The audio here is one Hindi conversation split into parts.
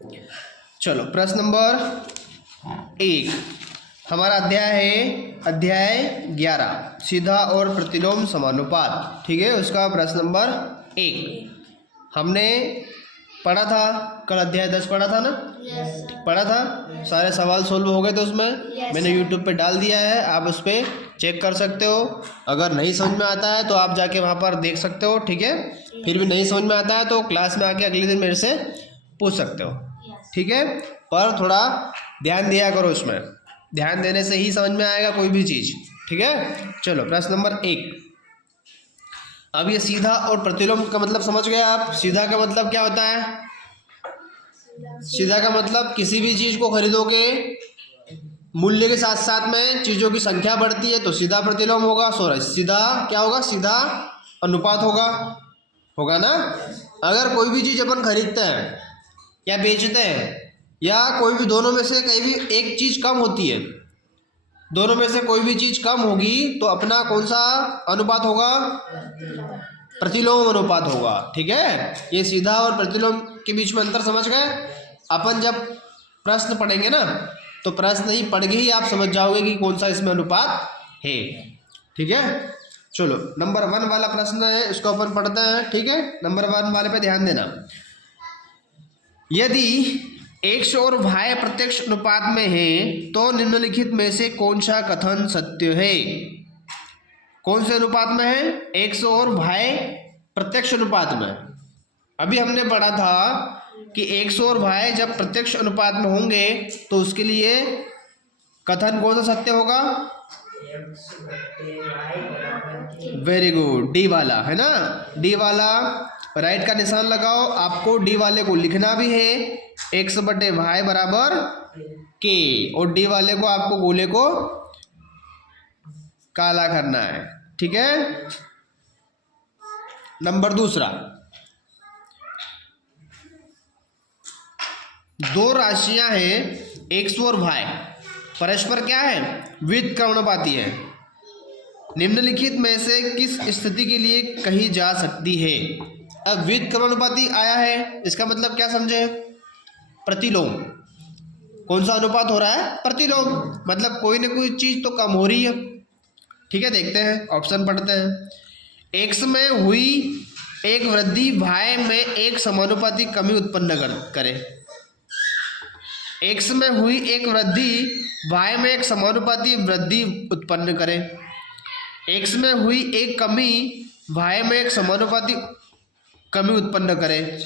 चलो प्रश्न नंबर 1, हमारा अध्याय है अध्याय 11, सीधा और प्रतिलोम समानुपात। ठीक है, उसका प्रश्न नंबर 1 हमने पढ़ा था कल, अध्याय 10 पढ़ा था ना? पढ़ा था, सारे सवाल सोल्व हो गए थे उसमें। मैंने यूट्यूब पे डाल दिया है, आप उस पर चेक कर सकते हो। अगर नहीं समझ में आता है तो आप जाके वहाँ पर देख सकते हो। ठीक है, फिर भी नहीं समझ में आता है तो क्लास में आके अगले दिन मेरे से पूछ सकते हो। ठीक है, पर थोड़ा ध्यान दिया करो, इसमें ध्यान देने से ही समझ में आएगा कोई भी चीज़। ठीक है, चलो प्रश्न नंबर 1। अब ये सीधा और प्रतिलोम का मतलब समझ गए आप? सीधा का मतलब क्या होता है? सीधा का मतलब किसी भी चीज़ को खरीदोगे, मूल्य के साथ साथ में चीज़ों की संख्या बढ़ती है तो सीधा प्रतिलोम होगा। सॉरी, सीधा क्या होगा? सीधा अनुपात होगा ना। अगर कोई भी चीज़ अपन खरीदते हैं या बेचते हैं, या कोई भी दोनों में से कहीं भी एक चीज़ कम होती है, दोनों में से कोई भी चीज़ कम होगी तो अपना कौन सा अनुपात होगा? प्रतिलोम अनुपात होगा। ठीक है, ये सीधा और प्रतिलोम के बीच में अंतर समझ गए? अपन जब प्रश्न पढ़ेंगे ना तो प्रश्न ही पढ़ के ही आप समझ जाओगे कि कौन सा इसमें अनुपात है। ठीक है, चलो नंबर 1 वाला प्रश्न है, इसको अपन पढ़ते हैं। ठीक है, नंबर 1 वाले पे ध्यान देना। यदि x और y प्रत्यक्ष अनुपात में है तो निम्नलिखित में से कौन सा कथन सत्य है? कौन से अनुपात में है? x और y प्रत्यक्ष अनुपात में। अभी हमने पढ़ा था कि x और y जब प्रत्यक्ष अनुपात में होंगे तो उसके लिए कथन कौन सा सत्य होगा? वेरी गुड, डी वाला है ना। डी वाला राइट का निशान लगाओ। आपको डी वाले को लिखना भी है x/y बराबर k, और डी वाले को आपको गोले को काला करना है। ठीक है, नंबर 2, दो राशियां हैं x और y, परस्पर क्या है? व्युत्क्रमानुपाती है। निम्नलिखित में से किस स्थिति के लिए कही जा सकती है? अब व्युत्क्रमानुपाती आया है, इसका मतलब क्या समझे? प्रतिलोम। कौन सा अनुपात हो रहा है? प्रतिलोम, मतलब कोई ना कोई चीज तो कम हो रही है। ठीक है, देखते हैं, ऑप्शन पढ़ते हैं। x में हुई एक वृद्धि y में एक समानुपाती कमी उत्पन्न करे। x में हुई एक वृद्धि y में एक समानुपाती वृद्धि उत्पन्न करे। x में हुई एक कमी y में एक समानुपाती कमी उत्पन्न करे।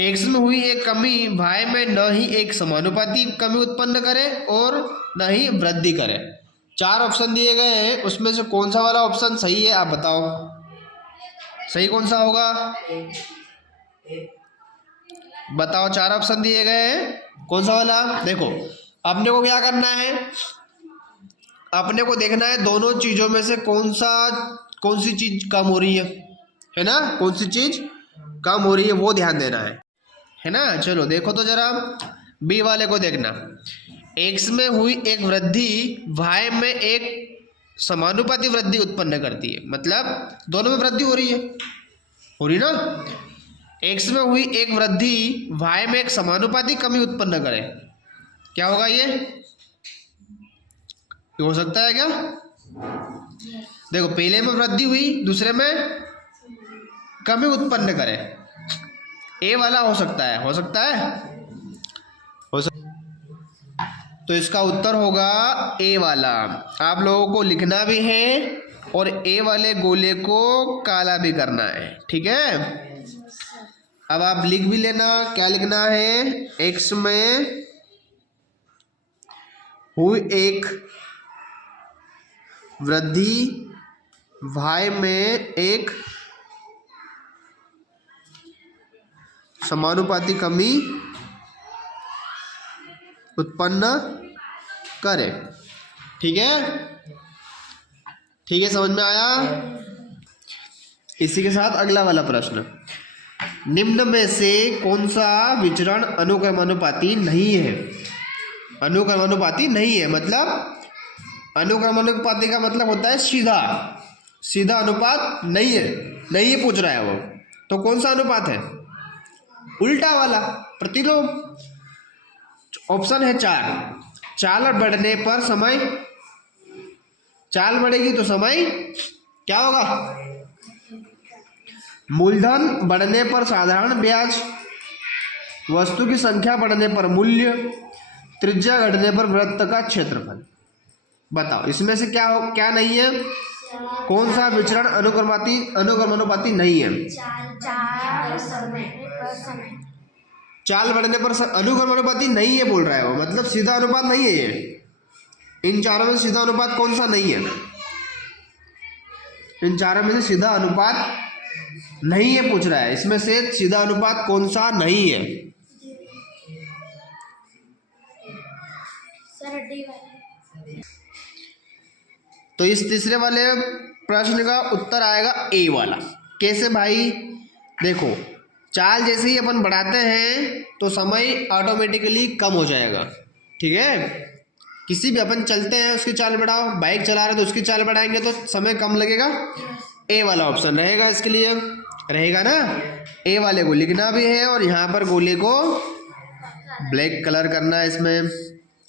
x में हुई एक कमी y में न ही एक समानुपाती कमी उत्पन्न करे और न ही वृद्धि करे। 4 ऑप्शन दिए गए हैं, उसमें से कौन सा वाला ऑप्शन सही है आप बताओ? सही कौन सा होगा बताओ? 4 ऑप्शन दिए गए हैं, कौन सा वाला? देखो, अपने को क्या करना है? अपने को देखना है दोनों चीजों में से कौन सी चीज कम हो रही है ना? कौन सी चीज कम हो रही है वो ध्यान देना है ना। चलो देखो तो जरा, बी वाले को देखना। x में हुई एक वृद्धि y में एक समानुपाती वृद्धि उत्पन्न करती है, मतलब दोनों में वृद्धि हो रही ना। x में हुई एक वृद्धि y में एक समानुपाती कमी उत्पन्न करे, क्या होगा? ये हो सकता है क्या? देखो, पहले में वृद्धि हुई, दूसरे में कमी उत्पन्न करे। ए वाला हो सकता है, तो इसका उत्तर होगा ए वाला। आप लोगों को लिखना भी है और ए वाले गोले को काला भी करना है। ठीक है, अब आप लिख भी लेना, क्या लिखना है? x में हुई एक वृद्धि y में एक समानुपाती कमी उत्पन्न करे। ठीक है, समझ में आया? इसी के साथ अगला वाला प्रश्न, निम्न में से कौन सा विचरण अनुक्रमानुपाती नहीं है? अनुक्रमानुपाती नहीं है मतलब, अनुक्रमानुपाती का मतलब होता है सीधा अनुपात नहीं है, नहीं पूछ रहा है वो। तो कौन सा अनुपात है? उल्टा वाला, प्रतिलोम। ऑप्शन है 4। चाल बढ़ने पर समय, चाल बढ़ेगी तो समय क्या होगा? मूलधन बढ़ने पर साधारण ब्याज, वस्तु की संख्या बढ़ने पर मूल्य, त्रिज्या घटने पर वृत्त का क्षेत्रफल। बताओ इसमें से क्या नहीं है? कौन सा विचरण अनुक्रमानुपाती नहीं है? चाल बढ़ने पर अनुक्रमानुपाती नहीं है बोल रहा है वो, मतलब सीधा अनुपात नहीं है ये। इन चारों में सीधा अनुपात कौन सा नहीं है? इन चारों में से सीधा अनुपात नहीं है पूछ रहा है। इसमें से सीधा अनुपात कौन सा नहीं है? तो इस तीसरे वाले प्रश्न का उत्तर आएगा ए वाला। कैसे भाई? देखो चाल जैसे ही अपन बढ़ाते हैं तो समय ऑटोमेटिकली कम हो जाएगा। ठीक है, किसी भी अपन चलते हैं उसकी चाल बढ़ाओ, बाइक चला रहे तो उसकी चाल बढ़ाएंगे तो समय कम लगेगा। ए वाला ऑप्शन रहेगा इसके लिए, रहेगा ना? ए वाले को लिखना भी है और यहाँ पर गोले को ब्लैक कलर करना है इसमें।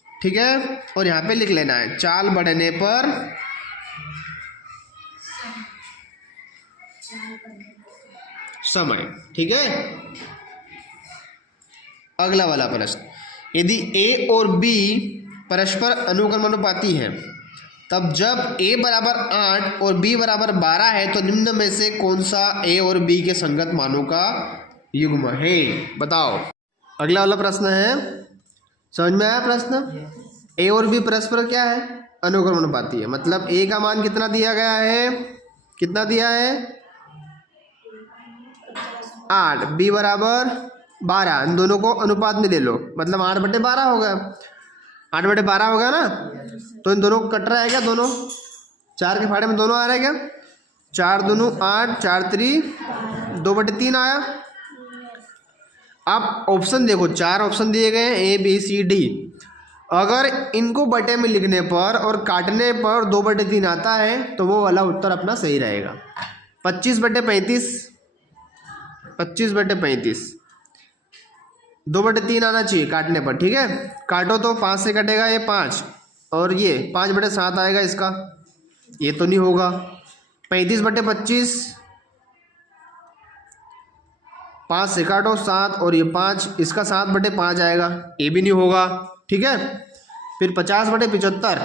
ठीक है, और यहाँ पे लिख लेना है चाल बढ़ने पर समय। ठीक है, अगला वाला प्रश्न, यदि ए और बी परस्पर अनुक्रमानुपाती है तब जब ए बराबर 8 और बी बराबर 12 है तो निम्न में से कौन सा ए और बी के संगत मानों का युग्म है? बताओ। अगला वाला प्रश्न है, समझ में आया प्रश्न? ए और बी परस्पर क्या है? अनुक्रमानुपाती है। मतलब ए का मान कितना दिया गया है? कितना दिया है? 8, बी बराबर 12। इन दोनों को अनुपात में ले लो, मतलब 8/12 हो गया। 8/12 हो गया ना? तो इन दोनों को कट रहा है क्या? दोनों 4 के फाड़े में दोनों आ रहा है क्या? 4 दूनी 8, 4 3 2/3 आया। अब ऑप्शन देखो, 4 ऑप्शन दिए गए हैं ए बी सी डी। अगर इनको बटे में लिखने पर और काटने पर 2/3 आता है तो वो वाला उत्तर अपना सही रहेगा। 25/35, 25/35 2/3 आना चाहिए काटने पर। ठीक है, काटो तो 5 से कटेगा ये 5 और ये 5/7 आएगा इसका, ये तो नहीं होगा। 35/25 5 से काटो 7 और ये 5, इसका 7/5 आएगा, ये भी नहीं होगा। ठीक है, फिर 50/75,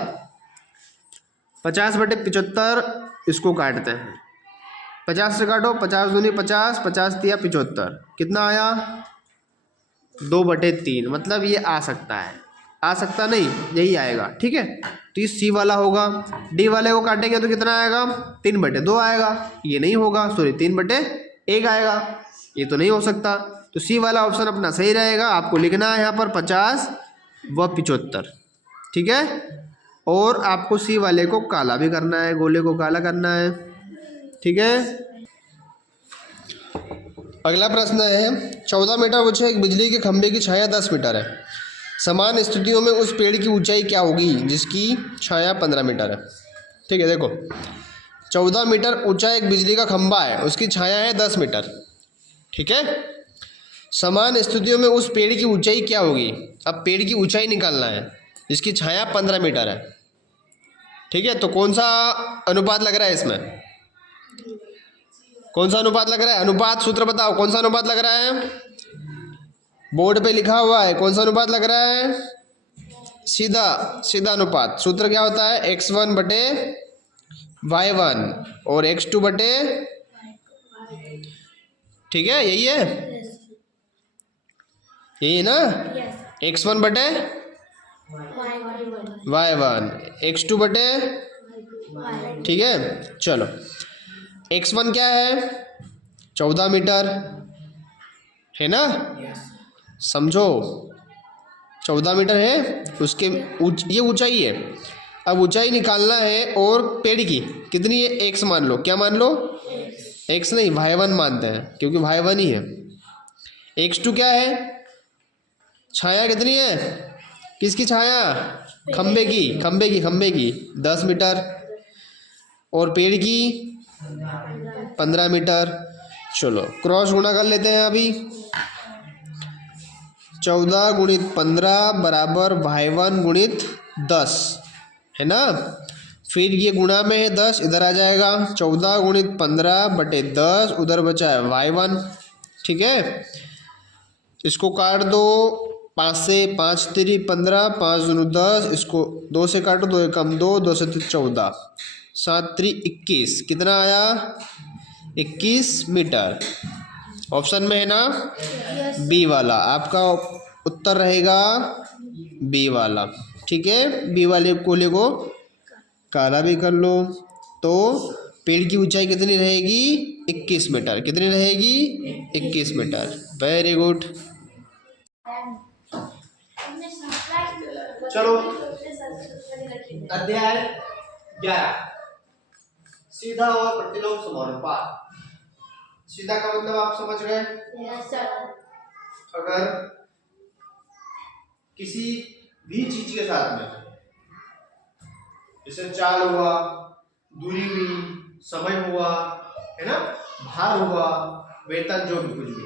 50/75 इसको काटते हैं। 50 से काटो, 50 दूनी 50, 50 तिया 75, कितना आया? 2/3। मतलब ये आ सकता है, आ सकता नहीं, यही आएगा। ठीक है, तो ये सी वाला होगा। डी वाले को काटेंगे तो कितना आएगा? 3/2 आएगा, ये नहीं होगा। सॉरी 3/1 आएगा, ये तो नहीं हो सकता। तो सी वाला ऑप्शन अपना सही रहेगा। आपको लिखना है यहाँ पर 50 व 75। ठीक है, और आपको सी वाले को काला भी करना है, गोले को काला करना है। ठीक है, अगला प्रश्न है, 14 मीटर ऊंचे एक बिजली के खंभे की छाया 10 मीटर है। समान स्थितियों में उस पेड़ की ऊंचाई क्या होगी जिसकी छाया 15 मीटर है? ठीक है, देखो 14 मीटर ऊंचा एक बिजली का खंभा है, उसकी छाया है 10 मीटर। ठीक है, समान स्थितियों में उस पेड़ की ऊंचाई क्या होगी? अब पेड़ की ऊंचाई निकालना है जिसकी छाया 15 मीटर है। ठीक है, तो कौन सा अनुपात लग रहा है इसमें? कौन सा अनुपात लग रहा है? अनुपात सूत्र बताओ, कौन सा अनुपात लग रहा है? बोर्ड पे लिखा हुआ है, कौन सा अनुपात लग रहा है? सीधा अनुपात। सूत्र क्या होता है? x1/y1 और x2/, ठीक है, यही है, यही है ना? x1/y1, x2/, ठीक है। चलो, x1 क्या है? 14 मीटर है ना? समझो 14 मीटर है, उसके ये ऊंचाई है। अब ऊंचाई निकालना है और पेड़ की कितनी है? x मान लो। क्या मान लो? x नहीं, y1 मानते हैं क्योंकि y1 ही है। x2 क्या है? छाया कितनी है? किसकी छाया? खंबे की 10 मीटर और पेड़ की 15 मीटर। चलो क्रॉस गुणा कर लेते हैं अभी। 14 गुणित 15 बराबर y1 गुणित 10 है ना। फिर ये गुणा में है 10, इधर आ जाएगा 14 गुणित 15 बटे 10, उधर बचा है y1। ठीक है, इसको काट दो 5 से, 5 3 15, 5 दूनी 10, इसको 2 से काटो, 2 एकम 2, 2 से 14, 7 3 21, कितना आया 21 मीटर। ऑप्शन में है ना बी वाला, आपका उत्तर रहेगा बी वाला। ठीक है, बी वाले कोले को काला भी कर लो। तो पेड़ की ऊंचाई कितनी रहेगी 21 मीटर, कितनी रहेगी 21 मीटर। Very good. चलो अध्याय 11 सीधा और प्रतिलोम समानुपात। सीधा का मतलब आप समझ गए। अगर किसी भी चीज के साथ में, जैसे चाल हुआ, दूरी हुई, समय हुआ, है ना, भार हुआ, वेतन, जो भी कुछ भी,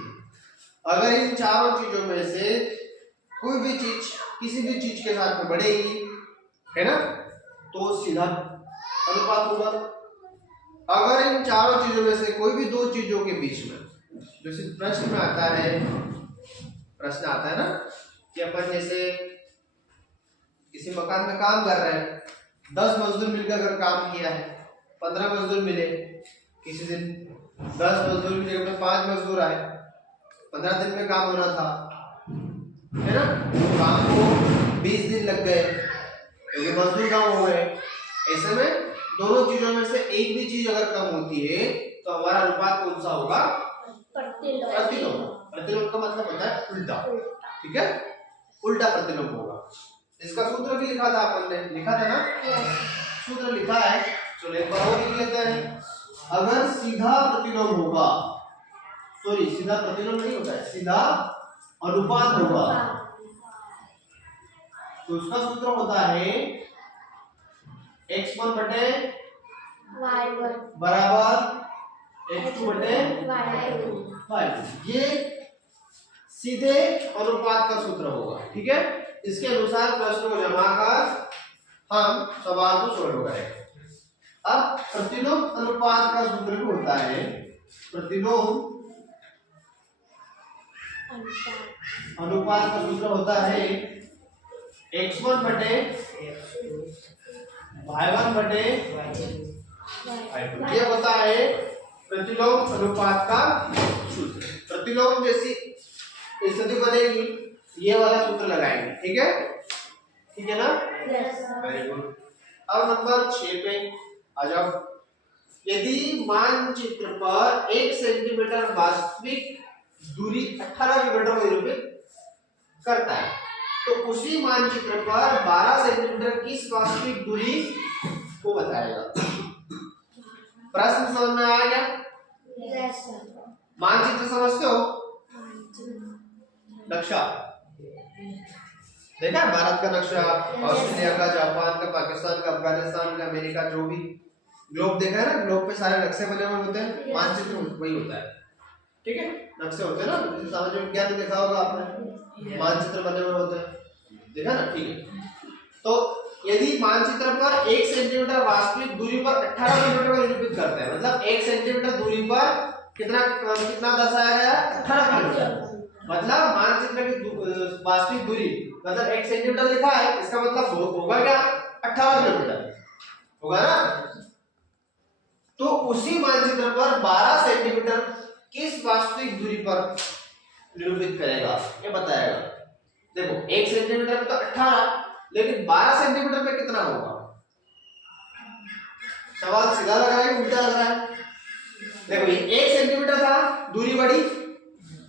अगर इन चारों चीजों में से कोई भी चीज किसी भी चीज के साथ में बढ़ेगी, है ना, तो सीधा अनुपात होगा। अगर इन चारों चीजों में से कोई भी दो चीजों के बीच में, जैसे प्रश्न में आता है, प्रश्न आता है ना कि अपन जैसे किसी मकान में काम कर रहे हैं, 10 मजदूर मिलकर अगर काम किया है, 15 मजदूर मिले, किसी दिन 10 मजदूर की जगह में 5 मजदूर आए, 15 दिन में काम होना था, है ना, काम को 20 दिन लग गए क्योंकि मजदूर कम हो गए। ऐसे में दोनों चीजों में से एक भी चीज अगर कम होती है तो हमारा अनुपात कौन सा होगा, प्रतिलोम। प्रतिलोम का मतलब होता है उल्टा। ठीक है, उल्टा प्रतिलोम होगा। इसका सूत्र भी लिखा था अपन ने, लिखा था ना, सूत्र लिखा है, चलो एक बार और लिख लेते हैं। अगर सीधा प्रतिलोम होगा, सॉरी सीधा प्रतिलोम नहीं होता है, सीधा अनुपात होगा, तो उसका सूत्र होता है x1 बटे y1 बराबर x2 बटे y2। ये सीधे अनुपात का सूत्र होगा। ठीक है, इसके अनुसार प्रश्न को जमा कर हम सवाल को सोल्व करेंगे। अब प्रतिलोम अनुपात का सूत्र होता है, प्रतिलोम अनुपात का सूत्र होता है x1 बटे y1 बटे y2। ये होता है प्रतिलोम अनुपात का सूत्र। प्रतिलोम जैसी स्थिति बनेगी, ये वाला सूत्र लगाएंगे। ठीक है, ठीक है ना, वेरी गुड। अब नंबर 6 पे आ जाओ। यदि मानचित्र पर 1 सेंटीमीटर वास्तविक दूरी 18 किलोमीटर को निरूपित करता है, तो उसी मानचित्र पर 12 सेंटीमीटर किस वास्तविक दूरी को बताएगा। प्रश्न समझ में आ गया? मानचित्र समझते हो? नक्शा देखा है, भारत का नक्शा, ऑस्ट्रेलिया का, जापान का, पाकिस्तान का, अफगानिस्तान का, अमेरिका, जो भी ग्लोब देखा है ना, ग्लोब पे सारे नक्शे बने हुए होते हैं, मानचित्र वही होता है। ठीक है, नक्शे होते हैं ना, जैसे सामाजिक विज्ञान में देखा होगा आपने, मानचित्र बने हुए होते हैं, देखा ना। ठीक है, तो यदि मानचित्र पर 1 सेंटीमीटर वास्तविक दूरी पर 18 किलोमीटर को निरूपित करते हैं, मतलब 1 सेंटीमीटर दूरी पर कितना दर्शाया गया, 18 किलोमीटर। मतलब मानचित्र की वास्तविक दूरी मतलब 1 सेंटीमीटर लिखा है, इसका मतलब होगा क्या, 18 किलोमीटर होगा ना। तो उसी मानचित्र पर 12 सेंटीमीटर किस वास्तविक दूरी पर निरूपित करेगा, ये बताएगा। देखो 1 सेंटीमीटर में तो 18, लेकिन 12 सेंटीमीटर पे कितना होगा। सवाल सीधा लग रहा है, उल्टा लग रहा है। देखो ये 1 सेंटीमीटर था, दूरी बढ़ी,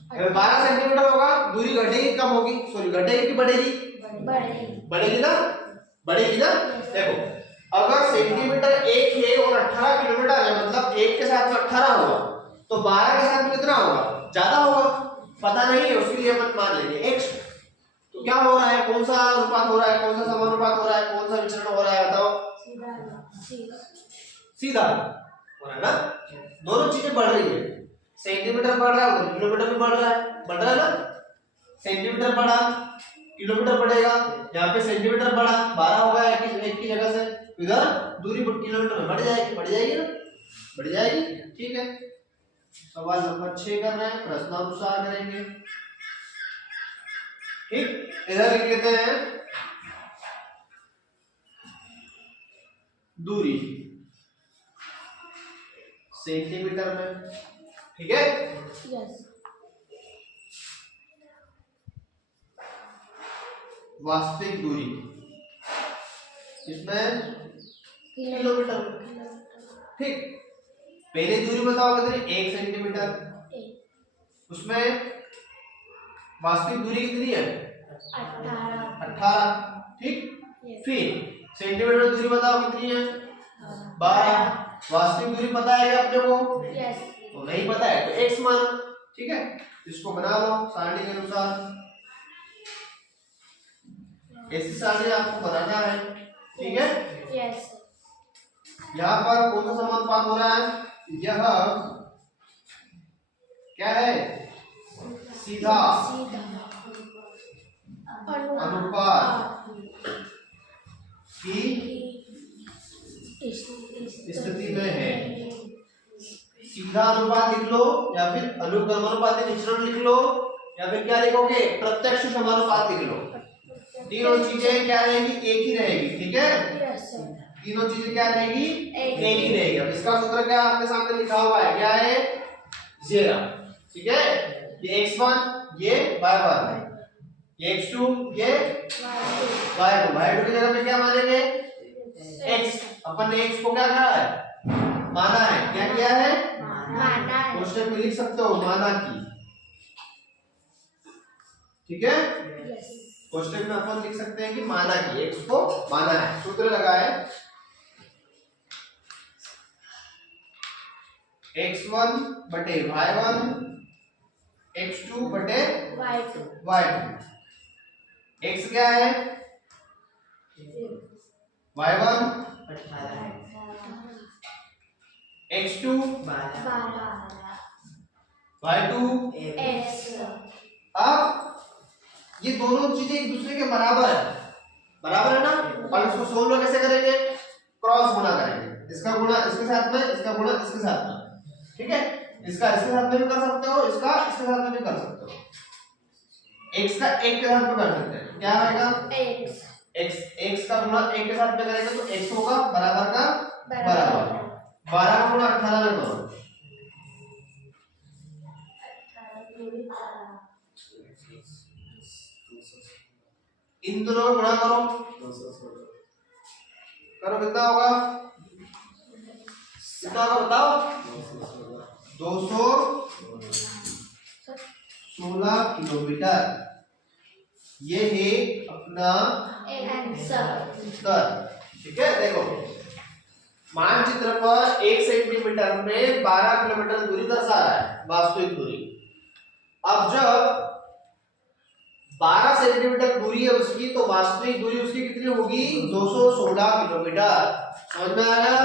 12 सेंटीमीटर होगा, दूरी घटेगी कम होगी, सॉरी घटेगी कि बढ़ेगी, बढ़ेगी ना, बढ़ेगी ना। देखो अगर सेंटीमीटर 1 है और 18 किलोमीटर है, मतलब 1 के साथ में 18 होगा, तो 12 के साथ में कितना होगा, ज्यादा होगा, पता नहीं है, उसके लिए मत मान लेंगे x। तो क्या हो रहा है, कौन सा अनुपात हो रहा है, कौन सा समानुपात हो रहा है, कौन सा विचरण हो रहा है, बताओ। सीधा हो रहा है ना, दोनों चीजें बढ़ रही है, सेंटीमीटर बढ़ रहा है, किलोमीटर भी बढ़ रहा है ना। सेंटीमीटर बढ़ा, किलोमीटर बढ़ेगा। यहाँ पे सेंटीमीटर बढ़ा 12 होगा एक की जगह से, इधर दूरी किलोमीटर में बढ़ जाएगी ना, बढ़ जाएगी। ठीक है, सवाल नंबर 6 कर रहे हैं, प्रश्नानुसार करेंगे। ठीक, इधर लिख लेते हैं दूरी सेंटीमीटर में। ठीक है, यस। वास्तविक दूरी इसमें किलोमीटर। ठीक, पहले दूरी बताओ कितनी, 1 सेंटीमीटर। उसमें वास्तविक दूरी कितनी है, 18। ठीक, फिर सेंटीमीटर में दूरी बताओ कितनी है, 12। वास्तविक दूरी पता है क्या अपने को, यस। तो नहीं पता है तो x मानो। ठीक है, इसको बना लो सारणी के अनुसार, ऐसी सारणी आपको बनाना है। ठीक है, यस। यहाँ पर कौन सा समानुपात हो रहा है, यह क्या है, सीधा अनुपात की स्थिति में है। सीधा अनुपात लिख लो, या फिर अनुक्रमानुपाती मिश्रण लिख लो, या फिर क्या लिखोगे, प्रत्यक्ष समानुपात लिख लो। तीनों चीजें क्या रहेगी, एक ही रहेगी। ठीक है, तीनों चीजें क्या रहेगी, एक ही रहेगी। अब इसका सूत्र क्या आपके सामने लिखा हुआ है, क्या है, 0। ठीक है, ये x1 ये y1, ये x2 ये y2। y2 की जगह पे क्या मानेंगे, x। अपन ने x को क्या कहा है, माना है। क्या किया है, माना है। क्वेश्चन में लिख सकते हो माना की। ठीक है, क्वेश्चन में अपन लिख सकते हैं कि माना की, x को माना है। सूत्र लगा है x1 बटे y1, x2 बटे y2। x क्या है, y1, x2 y2 अब ये दोनों चीजें एक दूसरे के बराबर है ना। और इसको सोल्व कैसे करेंगे, क्रॉस गुणा करेंगे, इसका गुणा इसके साथ में, इसका गुणा इसके साथ में। ठीक है, इसका इसके साथ में भी कर सकते हो, इसका इसके साथ में भी कर सकते हो। x का 1 के साथ में कर सकते हैं, क्या आएगा, x का गुणा 1 के साथ में करेंगे तो x होगा बराबर का बराबर। 12 का गुणा 18 में करो, इन दोनों को गुणा करो, कितना होगा, कितना होगा बताओ, 216 किलोमीटर। ये है अपना उत्तर। ठीक है, देखो मानचित्र पर 1 सेंटीमीटर में 12 किलोमीटर दूरी दर्शा रहा है, वास्तविक दूरी। अब जब 12 सेंटीमीटर दूरी है उसकी, तो वास्तविक दूरी उसकी कितनी होगी, 216 किलोमीटर। समझ में आया,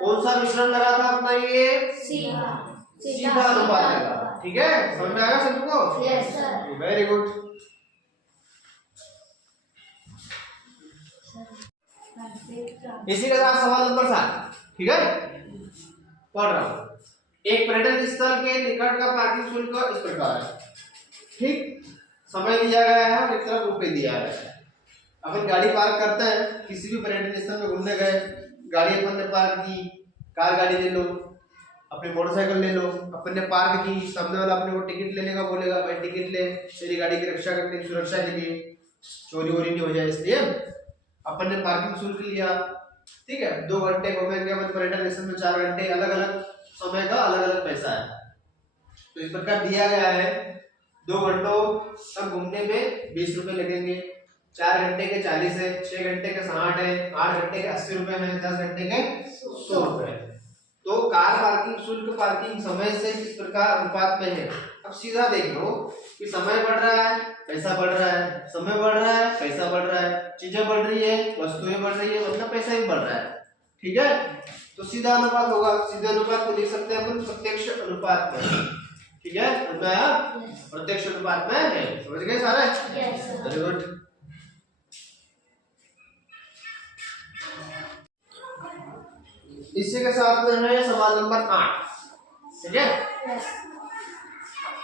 कौन सा मिश्रण लगा था अपना, ये सीधा अनुपात लगा। ठीक है, समझ में आया सभी को, यस सर, वेरी गुड। इसी के साथ सवाल नंबर 7। ठीक है, पढ़ रहा हूं। एक पर्यटन स्थल के निकट का पार्किंग शुल्क इस प्रकार है। ठीक, समय दिया गया है और एक तरफ रुपए दिया गया है। अपन गाड़ी पार्क करते हैं, किसी भी पर्यटन स्थल में घूमने गए, गाड़ी अपन ने पार्क की, कार गाड़ी ले लो, अपनी मोटरसाइकिल ले लो, अपन ने पार्क की, सामने वाला अपने को टिकट लेने का बोलेगा, भाई टिकट ले, तेरी गाड़ी की रक्षा करने की, सुरक्षा के लिए, चोरी वोरी नहीं हो जाए इसलिए अपन ने पार्किंग शुल्क लिया। ठीक है, 2 घंटे घूमेंगे अपन पर्यटन स्थल में, 4 घंटे, अलग अलग समय का अलग अलग पैसा है। तो इस प्रकार दिया गया है 2 घंटों तक घूमने में 20 रुपए लगेंगे, 4 घंटे के 40 है, 6 घंटे के 60 है, 8 घंटे के 80 रुपए है, 10 घंटे के 100 रुपए। तो कार पार्किंग शुल्क पार्किंग समय से किस प्रकार अनुपात में है। अब सीधा देख लो कि समय बढ़ रहा है, पैसा बढ़ रहा है, समय बढ़ रहा है, पैसा बढ़ रहा है, चीजें बढ़ रही है, वस्तुएं बढ़ रही है, मतलब पैसा भी बढ़ रहा है। ठीक है, तो सीधा अनुपात होगा। सीधे अनुपात को लिख सकते हैं अपन प्रत्यक्ष अनुपात में। ठीक है, समझ में आया? Yes. प्रत्यक्ष अनुपात में है, समझ गए सारे? Yes, sir. Very good. इसी के साथ में है सवाल नंबर 8, ठीक है? Yes.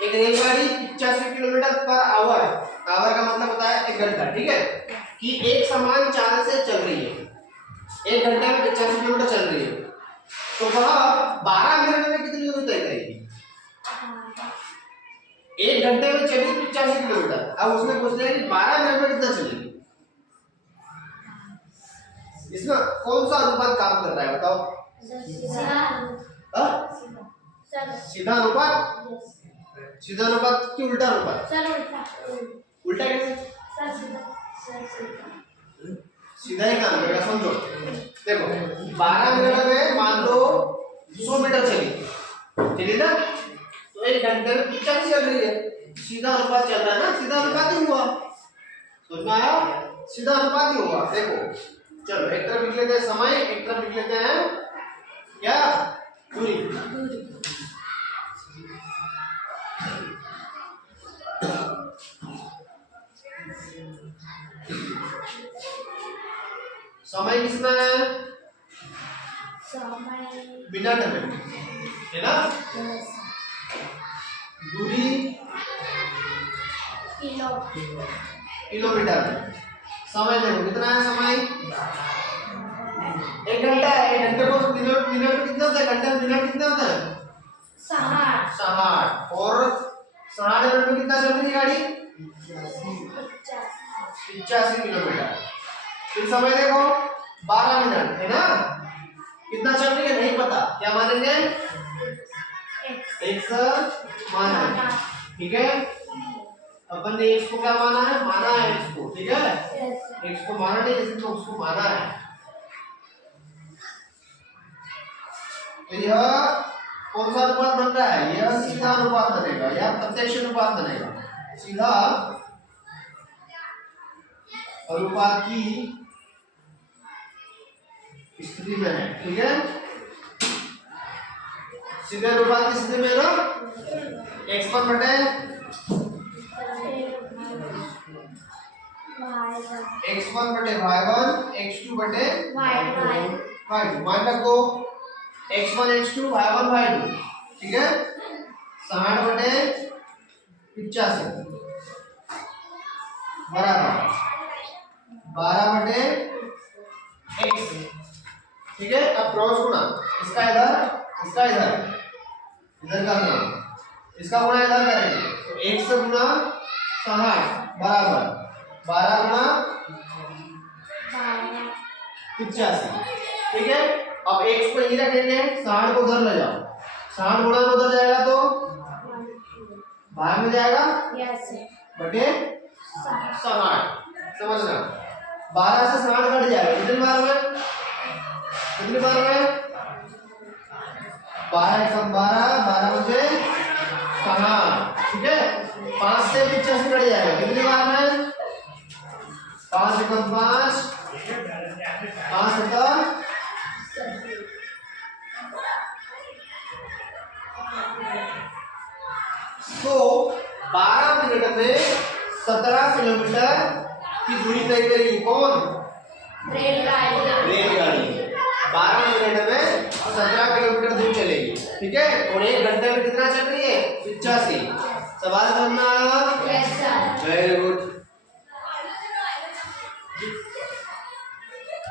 एक रेलगाड़ी 85 किलोमीटर पर आवर, आवर का मतलब होता है 1 घंटा, ठीक है, कि एक समान चाल से चल रही है, 1 घंटे में 85 किलोमीटर चल रही है, तो वह 12 मिनट में कितनी दूरी तय करेगी? 1 घंटे में चली 85 किलोमीटर, अब उसने पूछ लिया कि 12 मिनट में कितना चलेगी। इसमें कौन सा अनुपात काम कर रहा है बताओ? हाँ? सीधा अनुपात, Yes. सीधा अनुपात कि उल्टा अनुपात? Sir, उल्टा. उल्टा कैसे? Sir, सीधा. Sir, सीधा. सीधा ही काम करेगा, समझो। देखो 12 मिनट में मान लो 100 मीटर चली, चली ना, तो 1 घंटे में 85 चल रही है, सीधा अनुपात चल रहा है ना, सीधा अनुपात ही हुआ, समझ में आया? सीधा अनुपात ही हुआ। देखो चलो एक तरफ लिख लेते हैं समय, एक तरफ लिख लेते हैं क्या? दूरी। समय किसमें है? समय. मिनट में, है ना? Yes. दूरी किलो. किलोमीटर में। समय देखो कितना है समय? 1 घंटा है, 1 घंटे को मिनट मिनट कितना होता है? घंटे में मिनट कितना होता है? 60. 60। और 60 मिनट में कितना चल रही है गाड़ी? 85 किलोमीटर। फिर समय देखो 12 मिनट, है ना? कितना चल रही है नहीं पता, क्या मानेंगे? x माना है, ठीक है? अपन ने x को क्या माना है? माना है x को, ठीक है? Yes. x को माना नहीं, जैसे तो उसको माना है। तो यह कौन सा अनुपात बन रहा है? यह सीधा अनुपात बनेगा या प्रत्यक्ष अनुपात बनेगा? सीधा अनुपात की स्थिति में है, ठीक है? सीधे अनुपात की स्थिति में ना x1 बटे x1 बटे y1, x2 बटे y2, मान रख दो x1 x2 y1 y2, ठीक है? 60 बटे 85 बराबर 12 बटे x, ठीक है? अब क्रॉस गुणा, इसका इधर इसका इधर, इधर करना, इसका गुणा इधर करेंगे, तो x से गुणा 60 बराबर 12 गुणा 85, ठीक है? अब x को यही रखेंगे, 60 को उधर ले जाओ, 60 गुणा में उधर जाएगा तो भाग में जाएगा Yes. बटे 60, समझना। 12 से 60 कट जाएगा, कितनी बार में? कितनी बार में? 12 कम 12, 12 बचे 60, ठीक है? 5 से 85 कट जाएगा, कितनी बार में? 5 कम 5, 5 होता तो 12 मिनट में 17 किलोमीटर की दूरी तय करेगी कौन? रेलगाड़ी. रेलगाड़ी 12 मिनट में 17 किलोमीटर दूर चलेगी, ठीक है? और 1 घंटे में कितना चल रही है? 85। सवाल करना। Yes, sir. Very good.